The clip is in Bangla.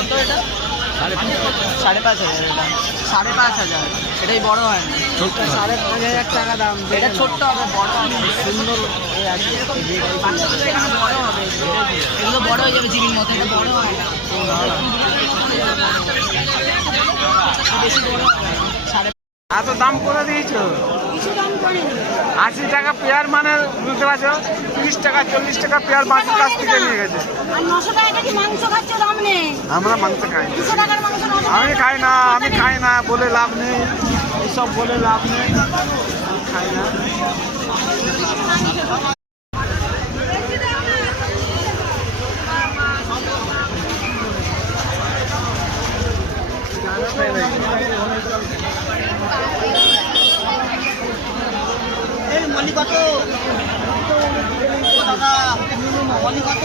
কত এটা? 5,500 এটা। 5,500 এটাই বড় হয় না, 5,500 টাকা দাম। এটা ছোট্ট হবে, বড় হবে সুন্দর। এখানে বড় হবে, এগুলো বড় হয়ে যাবে জিবির মতো, এটা বড় হয় না, বেশি বড় হবে না। এত দাম করে দিয়েছো? 80 টাকা পেয়ার, মানে বুঝতে পারছো 30 টাকা 40 টাকা পেয়ার মাছের কাছ থেকে নিয়ে গেছে। আমরা মাংস খাই না, আমি খাই না বলে লাভ নেই, এইসব বলে লাভ নেই, আমি খাই না। মলি কত দাদা, মলি কত?